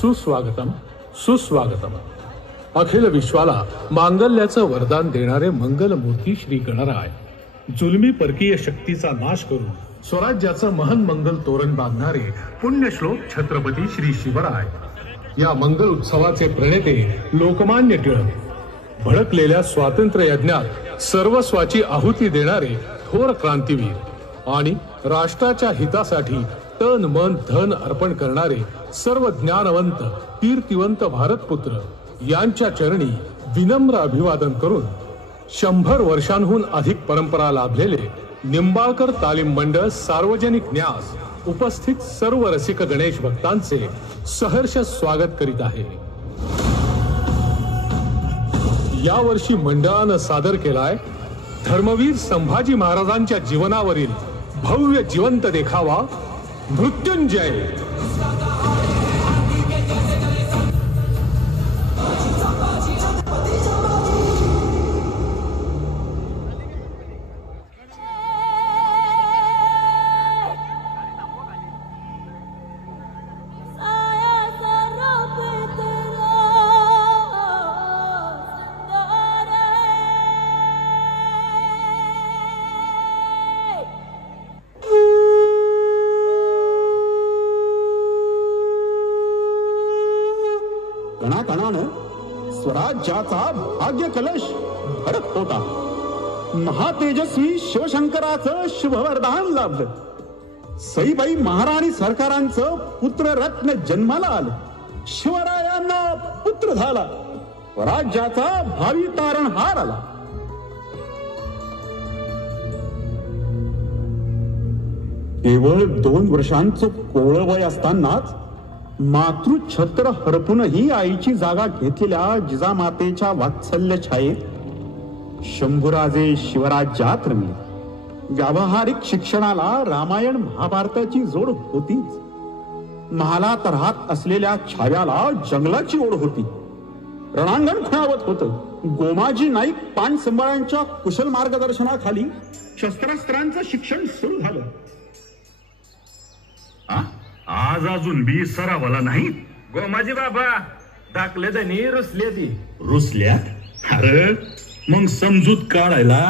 सुस्वागतम सुस्वागतम. अखिल विश्वाला मांगल्याचं वरदान देणारे मंगलमूर्ती श्री गणराय, जुलमी परकीय शक्तीचा नाश करून स्वराज्याचं महन मंगल तोरण बांधणारे पुण्यश्लोक छत्रपती श्री शिवराय, या मंगल उत्सवाचे प्रणेते लोकमान्य टिळक, भडकलेल्या स्वातंत्र्य यज्ञात सर्वस्वाची आहुती देणारे थोर क्रांतीवीर आणि राष्ट्राच्या हितासाठी तन मन धन अर्पण करणारे सर्व ज्ञानवंत कीर्तिवंत भारतपुत्र यांच्या चरणी विनम्र अभिवादन करून 100 वर्षांहून अधिक परंपरा लाभलेले निंबाळकर तालीम मंडळ सार्वजनिक न्यास उपस्थित सर्व रसिक गणेश भक्तांचे सहर्ष स्वागत करीत आहे. यावर्षी मंडळानं सादर केलाय धर्मवीर संभाजी महाराजांच्या जीवनावरील भव्य जिवंत देखावा मृत्युंजय. कणाकणानं स्वराज्याचा भाग्य कलश भरत होता. महातेजस्वी शिवशंकराचं शुभवरदान लाभलं. सईबाई महाराणी सरकारांचं पुत्ररत्न जन्माला आलं. शिवरायांना पुत्र झाला. स्वराज्याचा भावी तारणहार आला. केवळ 2 वर्षांचं कोवळं वय असतानाच मातृछत्र हरपूनही आईची जागा घेतलेल्या जिजामातेच्या वात्सल्य छायेत शंभूराजे शिवराज्यात रमले. व्यावहारिक शिक्षणाला रामायण महाभारताची जोड होतीच. महालात राहत असलेल्या छाव्याला जंगलाची ओढ होती. रणांगण खुणावत होतं. गोमाजी नाईक पानसंभाळांच्या कुशल मार्गदर्शनाखाली शस्त्रास्त्रांचं शिक्षण सुरू झालं. आज अजून बी सरावाला नाही. गोमाजी बाबा दाखले त्यांनी रुसले ती रुसल्या. अरे मग समजूत काढायला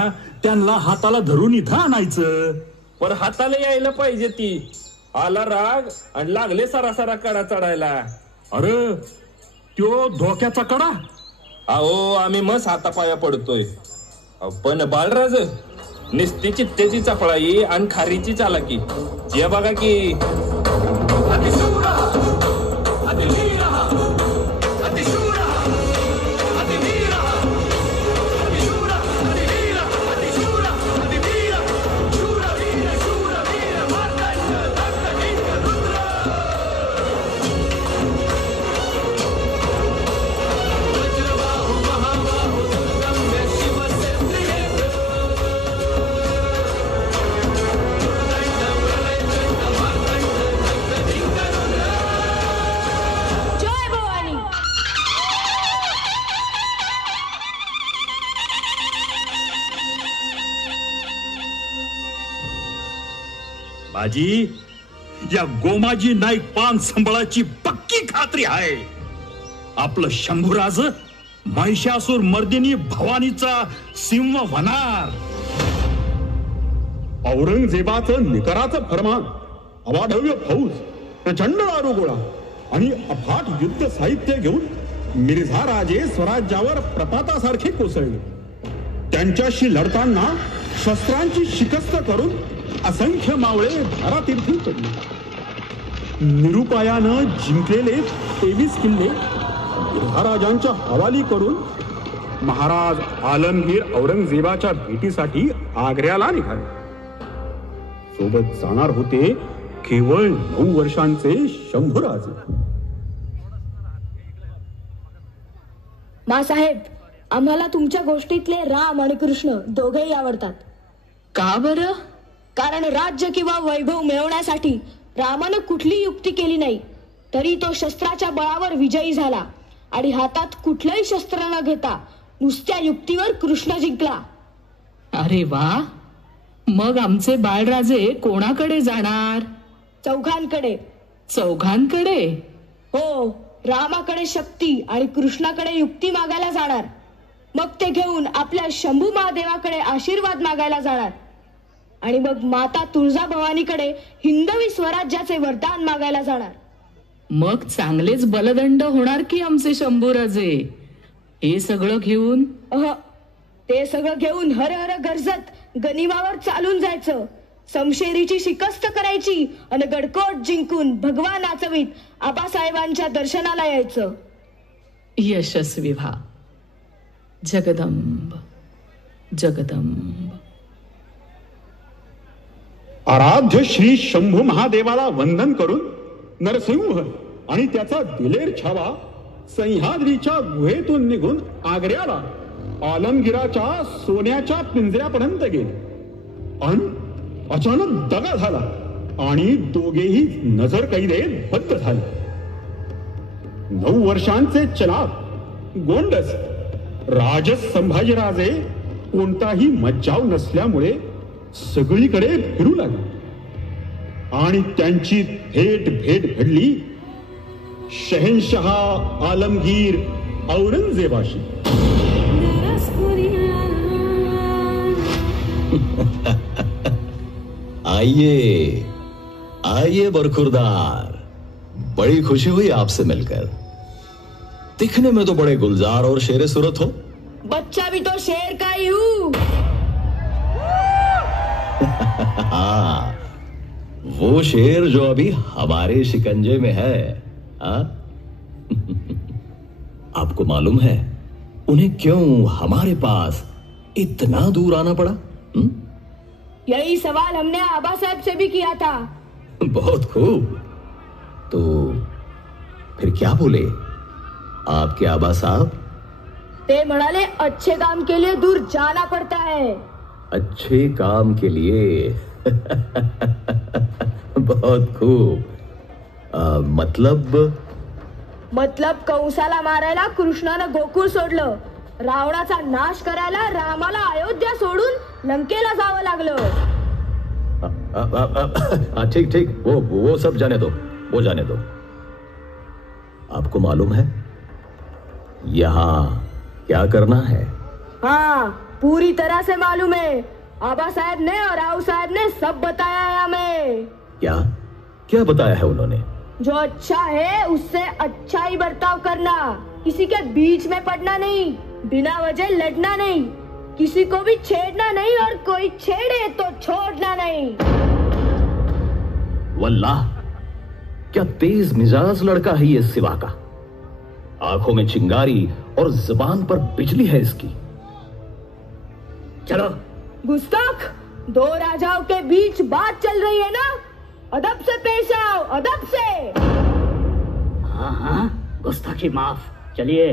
त्यांना हाताला धरून इथं आणायचं. पण हाताला यायला पाहिजे ती. आला राग आणि लागले सरासरा कडा चढायला. अरे त्यो धोक्याचा कडा. अहो आम्ही मस्त हातापाया पडतोय. पण बाळराज निस्ती चित्तेची चपळाई आणि खारीची चालाकी हे बघा की. बाजी, या गोमाजी नाईक पान संबळाची पक्की खात्री आहे. आपलं शंभूराज महिषासूर मर्दिनी भवानीचा सिंह होणार. औरंगजेबाचं निकराचं फरमान, अवाढव्य फौज, प्रचंड दारुगोळा आणि अफाट युद्ध साहित्य घेऊन मिर्झा राजे स्वराज्यावर प्रपातासारखे कोसळले. त्यांच्याशी लढताना शस्त्रांची शिकस्त करून असंख्य मावळे धारातीर्थी पडले. निरुपायानं जिंकलेले 23 किल्ले महाराजांच्या हवाली करून महाराज आलमगीर औरंगजेबाच्या भेटीसाठी आग्र्याला निघाले. सोबत जाणार होते केवळ 9 वर्षांचे शंभूराजे. मासाहेब, आम्हाला तुमच्या गोष्टीतले राम आणि कृष्ण दोघेही आवडतात. का बरं? कारण राज्य किंवा वैभव मिळवण्यासाठी रामानं कुठली युक्ती केली नाही, तरी तो शस्त्राच्या बळावर विजयी झाला आणि हातात कुठलंही शस्त्र न घेता नुसत्या युक्तीवर कृष्ण जिंकला. अरे वा, मग आमचे बाळराजे कोणाकडे जाणार? चौघांकडे. चौघांकडे? हो, रामाकडे शक्ती आणि कृष्णाकडे युक्ती मागायला जाणार. मग ते घेऊन आपल्या शंभू महादेवाकडे आशीर्वाद मागायला जाणार. आणि मग माता तुळजाभवानीकडे हिंदवी स्वराज्याचे वरदान मागायला जाणार. मग चांगलेच बलदंड होणार की आमचे शंभूराजे. हे सगळं घेऊन ते सगळं घेऊन हर हर गरजत गनिमावर चालून जायचं. समशेरीची शिकस्त करायची आणि गडकोट जिंकून भगवा नाचवीत आबासाहेबांच्या दर्शनाला यायचं. यशस्वी व्हा. जगदंब जगदंब. आराध्य श्री शंभू महादेवाला वंदन करून नरसिंह आणि त्याचा दिलेर छावा सह्याद्रीच्या गुहेतून निघून आग्र्याला आलमगीराच्या सोन्याच्या पिंजऱ्यापर्यंत गेले. आणि अचानक दगा झाला आणि दोघेही नजर कैदेत बद्ध झाले. 9 वर्षांचे चलाक गोंडस राजस संभाजीराजे कोणताही मज्जाव नसल्यामुळे सगळीकडे फिरू लागले. आणि त्यांची थेट भेट घडली शहेनशहा आलमगीर औरंगजेबाशी. आइए आइए बरखुरदार, बड़ी खुशी हुई आपसे मिलकर. दिखने में तो बड़े गुलजार और शेरे सूरत हो. बच्चा भी तो शेर का ही हूँ. हाँ, वो शेर जो अभी हमारे शिकंजे में है. आपको मालूम है उन्हें क्यों हमारे पास इतना दूर आना पड़ा? यही सवाल हमने आबा साहब से भी किया था. बहुत खूब. तो फिर क्या बोले आपके आबा साहब? ते म्हणाले अच्छे काम के लिए दूर जाना पड़ता है. अच्छे काम के लिए. बहुत खूब. मतलब कंसाला मारायला कृष्णानं गोकुळ सोडलं. रावणाचा नाश करायला रामाला अयोध्या सोडून लंकेला जावं लागलं. ठीक ठीक, वो सब जाने दो, वो जाने दो. आपको मालूम है यहाँ क्या करना है? हाँ, पूरी तरह से मालूम है. आबा साहब ने और राव साहब ने सब बताया है हमें. क्या क्या बताया है उन्होंने? जो अच्छा है उससे अच्छा ही बर्ताव करना. किसी के बीच में पड़ना नहीं, बिना वजह लड़ना नहीं, किसी को भी छेड़ना नहीं और कोई छेड़े तो छोड़ना नहीं. वल्लाह, क्या तेज मिजाज लड़का है ये सिवा का. आंखों में चिंगारी और जुबान पर बिजली है इसकी. चलो. गुस्ताख, 2 राजाओं के बीच बात चल रही है ना, अदब से पेश आओ, अदब से. हाँ हाँ, गुस्ताखी माफ. चलिए.